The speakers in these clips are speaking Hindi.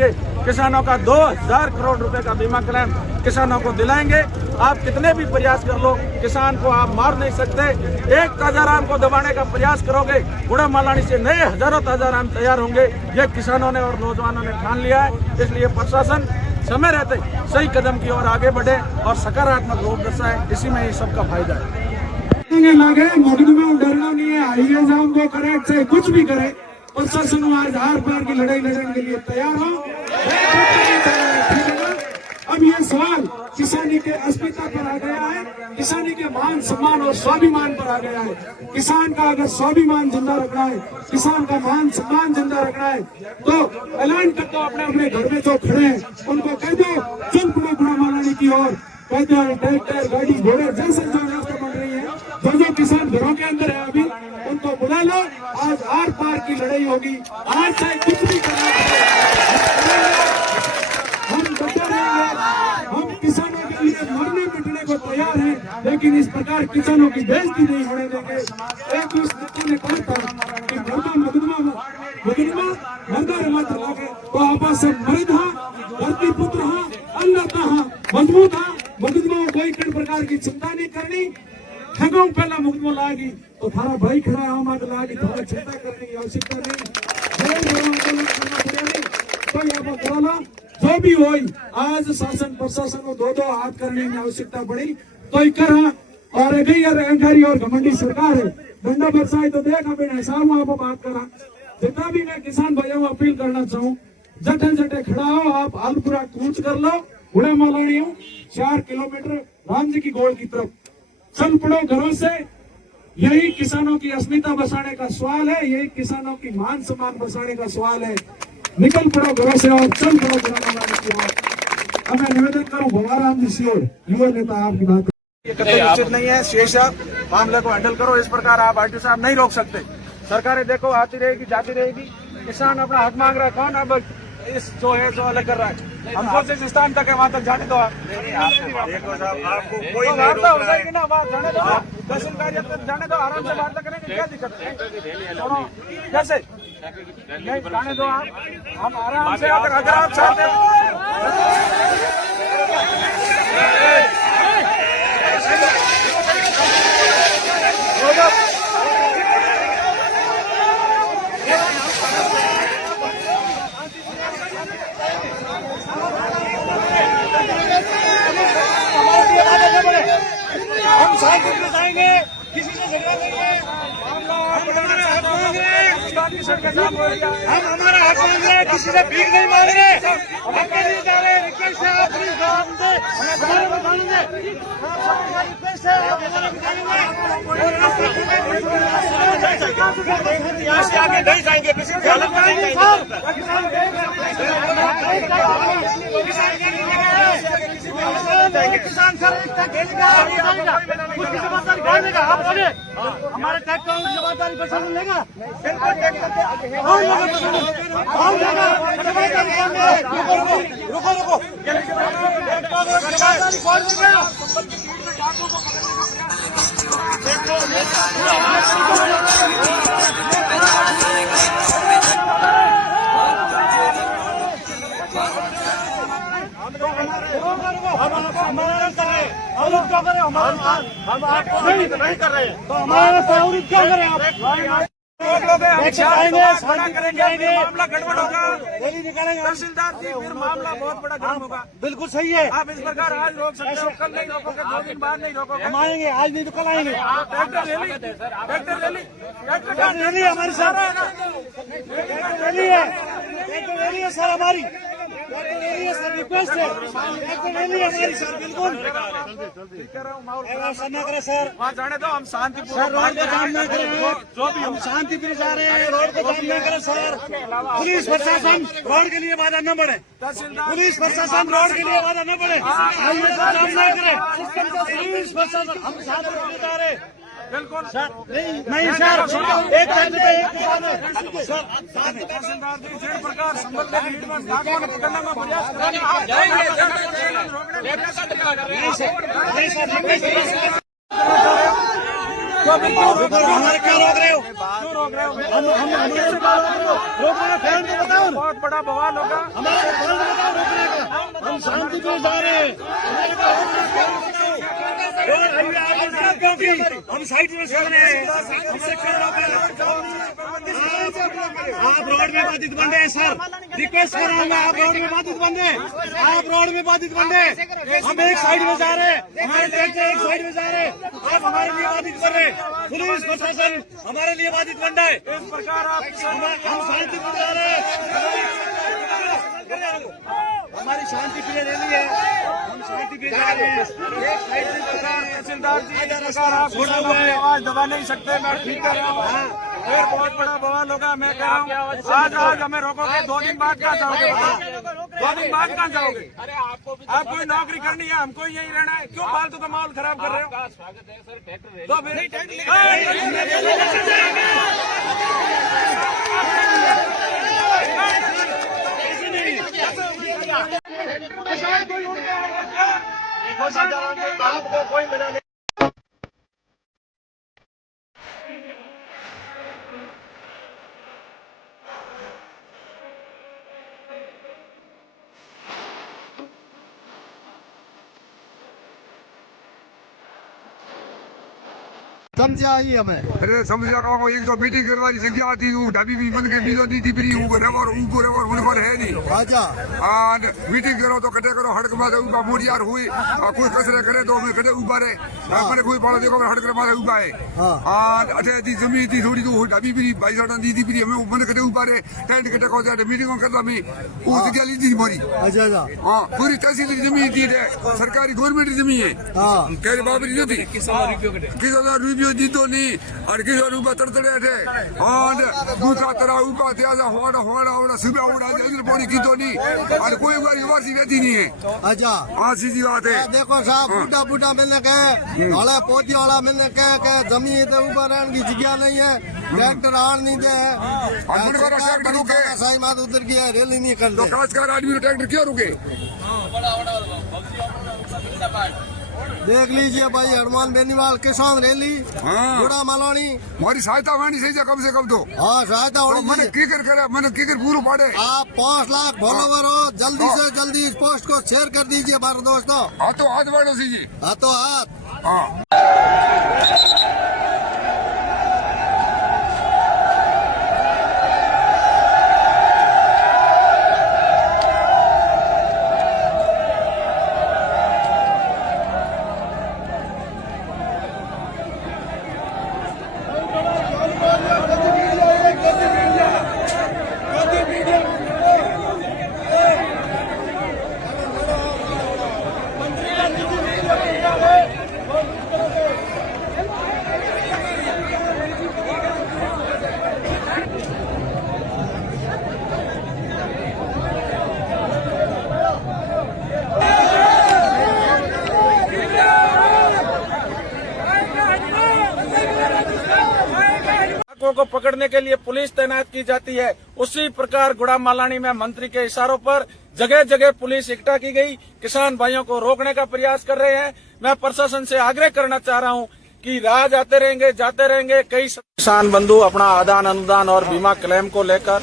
करेंगे। किसानों का 2000 करोड़ रुपए का बीमा क्लेम किसानों को दिलाएंगे। आप कितने भी प्रयास कर लो, किसान को आप मार नहीं सकते। एक ताजा राम को दबाने का प्रयास करोगे, गुड़ा मालानी से नए हजारों ताजा राम तैयार होंगे। ये किसानों ने और नौजवानों ने ठान लिया है। इसलिए प्रशासन समय रहते सही कदम की ओर आगे बढ़े और सकारात्मक रूप दर्शाए, इसी में ही सबका फायदा है। लागे मुकदमे डरना नहीं है, हाईवे जाम को करे चाहे कुछ भी करे, प्रशासन आज आर पार की लड़ाई लड़ने के लिए तैयार हो। अब ये सवाल किसानी के अस्मिता पर आ गया है, किसानी के मान सम्मान और स्वाभिमान पर आ गया है। किसान का अगर स्वाभिमान जिंदा रखना है, किसान का मान सम्मान जिंदा रखना है, तो ऐलान कर दो अपने अपने घर में जो खड़े हैं उनको कह दो चल पड़ो गुड़ा मालानी की ओर। कहते हैं ट्रैक्टर गाड़ी घोड़े जैसे जो रास्ता बन रही है, जो किसान घरों के अंदर है अभी उनको बुला लो। आज आर पार की लड़ाई होगी, आज चाहे कुछ भी करना हम डटे रहेंगे। हम किसानों के लिए मरने मिटने को तैयार हैं, लेकिन इस प्रकार किसानों की बेइज्जती नहीं होने देंगे। एक उस नेता ने कहा था कि मुकदमा मर्दा मत लागे तो आपस से मर्द हाँ, धरती पुत्र हाँ, अन्नता हाँ, मजबूत हाँ। मुकदमा कोई कई प्रकार की चिंता नहीं करनी। ठगों पहला मुकदमा लागी तो थारा भाई खड़ा है, हमारे लागी थोड़ा चिंता करने की आवश्यकता नहीं। कोई आप करा लो जो भी हो। आज शासन प्रशासन को दो हाथ करने की आवश्यकता पड़ी तो करा। और अहंकारी और घमंडी सरकार है, डंडा बरसाए तो देख अभी हिसाब वहां पर बात करा। जितना भी मैं किसान भाइयों को अपील करना चाहूँ, जटे जटे खड़ा हो, आप आलपुरा कूच कर लो। गुड़ा मालानी हूँ 4 किलोमीटर राम जी की गोल की तरफ चल पड़ो घरों से। यही किसानों की अस्मिता बसाने का सवाल है, यही किसानों की मान सम्मान बसाने का सवाल है। निकल पड़ो घरों से और चल पड़ो गुड़ा मालानी की ओर। अब मैं निवेदन करूँ भगवान जी सियोर युवा नेता आपकी बात उचित नहीं है। शेष मामले को हैंडल करो। इस प्रकार आप आरटीओ साहब नहीं रोक सकते। सरकारें देखो आती रहेगी जाती रहेगी, किसान अपना हक मांग रहा है। कौन अब इस जो है जो अलग कर रहा है, हमको जिस स्थान तक है वहाँ तक जाने दो। देखो साहब आपको कोई नहीं रोक रहा है ना, वहाँ जाने दो, तहसीलदार तक जाने दो, आराम से वार्ता करेंगे, क्या दिक्कत है। कैसे नहीं जाने दो आप, हम आराम से अगर आप चाहते हम शांति से जाएंगे, किसी से झगड़ा नहीं है। हम हमारा हक मांग रहे हैं, किसी से भीख नहीं मांग रहे, हम नहीं जा रहे। रिक्वेस्ट है आप प्लीज हमारे बताएंगे, रिक्वेस्ट है आप हमारा बताएंगे। यहाँ से आगे नहीं जाएंगे, किसी की हालत में नहीं जाएंगे। किसान सर आप बोले हमारे ट्रैक्टर की जवाबदारी प्रशासन लेगा। रुको हम आपको नहीं कर रहे हैं तो हमारा सहयोग क्यों करें आप? मामला गड़बड़ होगा, रैली निकालेंगे तहसीलदार जी, फिर मामला बहुत बड़ा गर्म होगा। बिल्कुल सही है, आप इस प्रकार आज रोक सकते हो, कल नहीं रोकोगे, 2 दिन बाद नहीं रोकोगे। हम आएंगे, आज नहीं तो कल आएंगे। ट्रैक्टर रैली हमारी सर, रैली है सर हमारी, सर रिक्वेस्ट है, रैली हमारी सर बिल्कुल ऐसा न करें सर। वहाँ जाने दो, हम शांतिपूर्वक रोड को जाम न करें, जो भी हम शांतिपूर्वक जा रहे हैं, रोड को जाम न करें सर। पुलिस प्रशासन रोड के लिए बाधा न बढ़े, पुलिस प्रशासन रोड के लिए बाधा न बढ़े, जाम न करें। पुलिस प्रशासन हम शांतिपूर्वक जा रहे हैं। बिल्कुल सर, नहीं सर, एक सर तहसीलदार जी जिस प्रकार संबल में भीड़ में धागा पकड़ने का प्रयास कर हमारे क्या रोक रहे हो? क्यों रोक रहे हो? हम रोक रहे हैं, बताओ। बहुत बड़ा बवाल होगा। शांति पे जा रहे हैं क्योंकि हम साइड में चल रहे हैं। हमसे आप रोड में बाधित बन रहे हैं सर, रिक्वेस्ट कर रहा हूँ मैं, आप रोड में बाधित बन रहे हैं, आप रोड में बाधित बन रहे हैं। हम एक साइड में जा रहे हैं, हमारे ट्रैक्टर एक साइड में जा रहे हैं, आप हमारे लिए बाधित कर रहे हैं। पुलिस प्रशासन हमारे लिए बाधित बन रहा है। इस प्रकार आप हम शांति पे जा रहे हैं, हमारी शांति प्रिय रैली है, हम शांति पे जा रहे हैं। एक साइड से तहसीलदार जी, इस प्रकार आप किसानों की आवाज दबा नहीं सकते। मैं ठीक कर रहा हूँ, फिर बहुत बड़ा बवाल होगा। मैं कह रहा हूँ आज हमें रोकोगे, 2 दिन बाद कहाँ जाओगे? 2 दिन बाद कहाँ जाओगे? आपको ही नौकरी करनी है, हमको ही यही रहना है, क्यों फालतू का माहौल खराब कर रहे हो? तो कोई मजा नहीं। समझा ही हमें। अरे समझा का एक तो मीटिंग करवानी संख्या आती हूँ ढाबी भी बंद के बीजो दी थी फ्री ऊपर उनको है नहीं। आजा और मीटिंग करो तो कटे करो हड़क मारे ऊपर मोरियार हुई और कोई कसरे करे तो मैं कटे ऊपर है मैंने कोई बड़ा देखो हड़क मारे ऊपर है। और अठे दी जमीन थी थोड़ी तो ढाबी भी भाई साडा दी थी फ्री हमें मन कटे ऊपर है टेंट कटे को जाते मीटिंग करता मैं वो जगह ली थी मोरी। अच्छा अच्छा हाँ पूरी तहसील की जमीन थी सरकारी गवर्नमेंट की जमीन है। कह रहे बाबरी जो थी किसान रुपये दी तो नहीं और किसान ऊपर तड़तड़े थे और दूसरा तरह ऊपर थे होड़ा सुबह उड़ा पानी की तो नहीं और कोई वासी रहती नहीं है। अच्छा हाँ सीधी बात है। देखो साहब बूढ़ा बूढ़ा मैंने कहे वाला पोती वाला मैंने कहे जमीन के ऊपर रहने की जगह नहीं है, ट्रैक्टर आन नहीं दे साई मात उधर की है रैली नहीं कर तो खासकर आदमी ट्रैक्टर क्यों रुके? देख लीजिए भाई हनुमान बेनीवाल किसान रैली बूढ़ा मालानी हमारी सहायता होनी चाहिए कम से कम तो। हाँ सहायता होनी मैंने किकर करे मैंने किकर पूरा पाड़े। आप 5 लाख फॉलोवर हो, जल्दी से जल्दी इस पोस्ट को शेयर कर दीजिए हमारे दोस्तों। हाथों हाथ बढ़ो जी। हाथों हाथ। हाँ को पकड़ने के लिए पुलिस तैनात की जाती है, उसी प्रकार गुड़ाम मालानी में मंत्री के इशारों पर जगह जगह पुलिस इकट्ठा की गई, किसान भाइयों को रोकने का प्रयास कर रहे हैं। मैं प्रशासन से आग्रह करना चाह रहा हूं कि राज आते रहेंगे जाते रहेंगे। कई किसान बंधु अपना आदान अनुदान और बीमा क्लेम को लेकर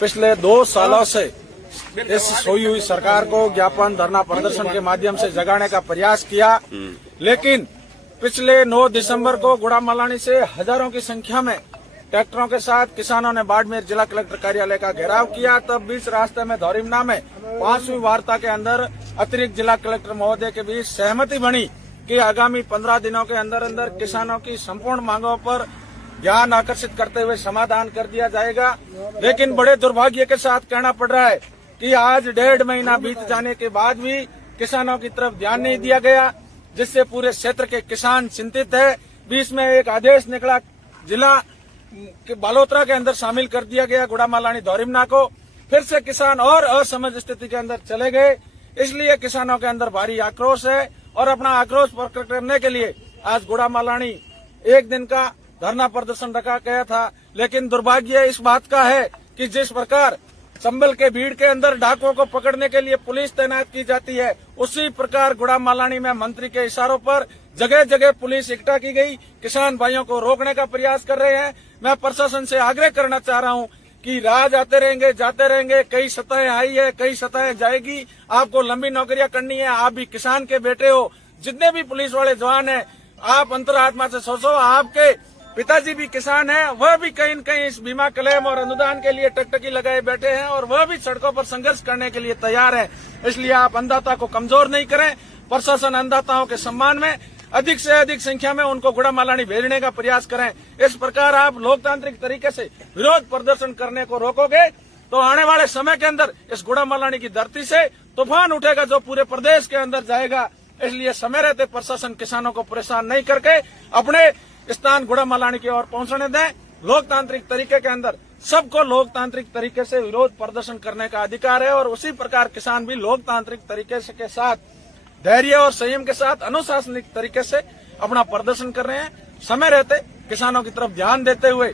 पिछले 2 सालों से इस सोई हुई सरकार को ज्ञापन धरना प्रदर्शन के माध्यम से जगाने का प्रयास किया, लेकिन पिछले 9 दिसंबर को गुड़ाम मालानी से हजारों की संख्या में ट्रैक्टरों के साथ किसानों ने बाड़मेर जिला कलेक्टर कार्यालय का घेराव किया। तब बीच रास्ते में धौरीमना में 5वीं वार्ता के अंदर अतिरिक्त जिला कलेक्टर महोदय के बीच सहमति बनी कि आगामी 15 दिनों के अंदर अंदर किसानों की संपूर्ण मांगों पर ध्यान आकर्षित करते हुए समाधान कर दिया जाएगा। लेकिन बड़े दुर्भाग्य के साथ कहना पड़ रहा है कि आज 1.5 महीना बीत जाने के बाद भी किसानों की तरफ ध्यान नहीं दिया गया, जिससे पूरे क्षेत्र के किसान चिंतित है। बीच में एक आदेश निकला, जिला के बालोतरा के अंदर शामिल कर दिया गया गुड़ाम मालानी धौरीमना को। फिर से किसान और असमझ स्थिति के अंदर चले गए, इसलिए किसानों के अंदर भारी आक्रोश है और अपना आक्रोश प्रकट करने के लिए आज गुड़ाम मालानी 1 दिन का धरना प्रदर्शन रखा गया था। लेकिन दुर्भाग्य इस बात का है कि जिस प्रकार चंबल के भीड़ के अंदर डाकुओं को पकड़ने के लिए पुलिस तैनात की जाती है, उसी प्रकार गुड़ाम मालानी में मंत्री के इशारों पर जगह जगह पुलिस इकट्ठा की गई, किसान भाइयों को रोकने का प्रयास कर रहे हैं। मैं प्रशासन से आग्रह करना चाह रहा हूं कि राज आते रहेंगे जाते रहेंगे, कई सतहें आई है, कई सतहें जाएगी, आपको लंबी नौकरियां करनी है, आप भी किसान के बेटे हो, जितने भी पुलिस वाले जवान हैं, आप अंतरात्मा से सोचो, आपके पिताजी भी किसान हैं, वह भी कहीं न कहीं इस बीमा क्लेम और अनुदान के लिए टकटकी लगाए बैठे हैं और वह भी सड़कों पर संघर्ष करने के लिए तैयार है। इसलिए आप अन्नदाता को कमजोर नहीं करें। प्रशासन अन्नदाताओं के सम्मान में अधिक से अधिक संख्या में उनको गुड़ामालानी भेजने का प्रयास करें। इस प्रकार आप लोकतांत्रिक तरीके से विरोध प्रदर्शन करने को रोकोगे तो आने वाले समय के अंदर इस गुड़ामालानी की धरती से तूफान उठेगा जो पूरे प्रदेश के अंदर जाएगा। इसलिए समय रहते प्रशासन किसानों को परेशान नहीं करके अपने स्थान गुड़ामालानी की ओर पहुंचने दें। लोकतांत्रिक तरीके के अंदर सबको लोकतांत्रिक तरीके से विरोध प्रदर्शन करने का अधिकार है और उसी प्रकार किसान भी लोकतांत्रिक तरीके से के साथ धैर्य और संयम के साथ अनुशासनिक तरीके से अपना प्रदर्शन कर रहे हैं। समय रहते किसानों की तरफ ध्यान देते हुए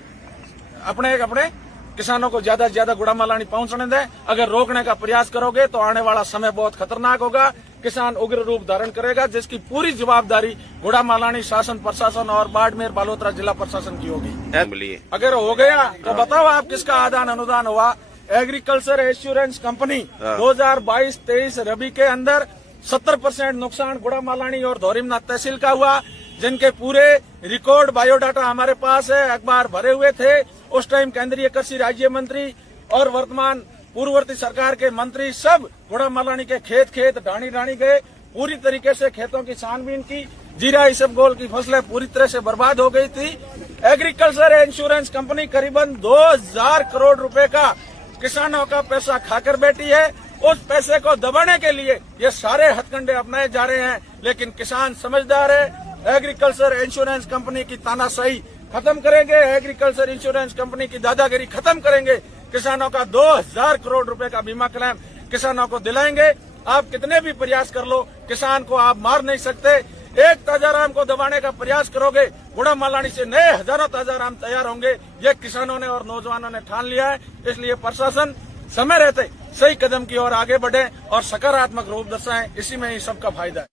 अपने किसानों को ज्यादा से ज्यादा गुड़ामालानी पहुंचने दें। अगर रोकने का प्रयास करोगे तो आने वाला समय बहुत खतरनाक होगा। किसान उग्र रूप धारण करेगा जिसकी पूरी जवाबदारी गुड़ामालानी शासन प्रशासन और बाड़मेर बालोतरा जिला प्रशासन की होगी। अगर हो गया तो बताओ आप किसका आदान अनुदान हुआ। एग्रीकल्चर एश्योरेंस कंपनी 2022-23 रबी के अंदर 70% नुकसान गुड़ामालानी और धौरीमनाथ तहसील का हुआ, जिनके पूरे रिकॉर्ड बायोडाटा हमारे पास है, अखबार भरे हुए थे। उस टाइम केंद्रीय कृषि राज्य मंत्री और वर्तमान पूर्ववर्ती सरकार के मंत्री सब गुड़ामालानी के खेत ढाणी गए। पूरी तरीके से खेतों की छानबीन की, जीरा इसबगोल की फसलें पूरी तरह से बर्बाद हो गई थी। एग्रीकल्चर इंश्योरेंस कंपनी करीबन 2000 करोड़ रुपए का किसानों का पैसा खाकर बैठी है। उस पैसे को दबाने के लिए ये सारे हथकंडे अपनाए जा रहे हैं, लेकिन किसान समझदार है। एग्रीकल्चर इंश्योरेंस कंपनी की तानाशाही खत्म करेंगे, एग्रीकल्चर इंश्योरेंस कंपनी की दादागिरी खत्म करेंगे। किसानों का 2000 करोड़ रुपए का बीमा क्लेम किसानों को दिलाएंगे। आप कितने भी प्रयास कर लो, किसान को आप मार नहीं सकते। एक ताजा राम को दबाने का प्रयास करोगे, गुड़ामालानी से नए हजारों ताजा राम तैयार होंगे। ये किसानों ने और नौजवानों ने ठान लिया है। इसलिए प्रशासन समय रहते सही कदम की ओर आगे बढ़े और सकारात्मक रूप दर्शाएं। इसी में ही सबका फायदा है।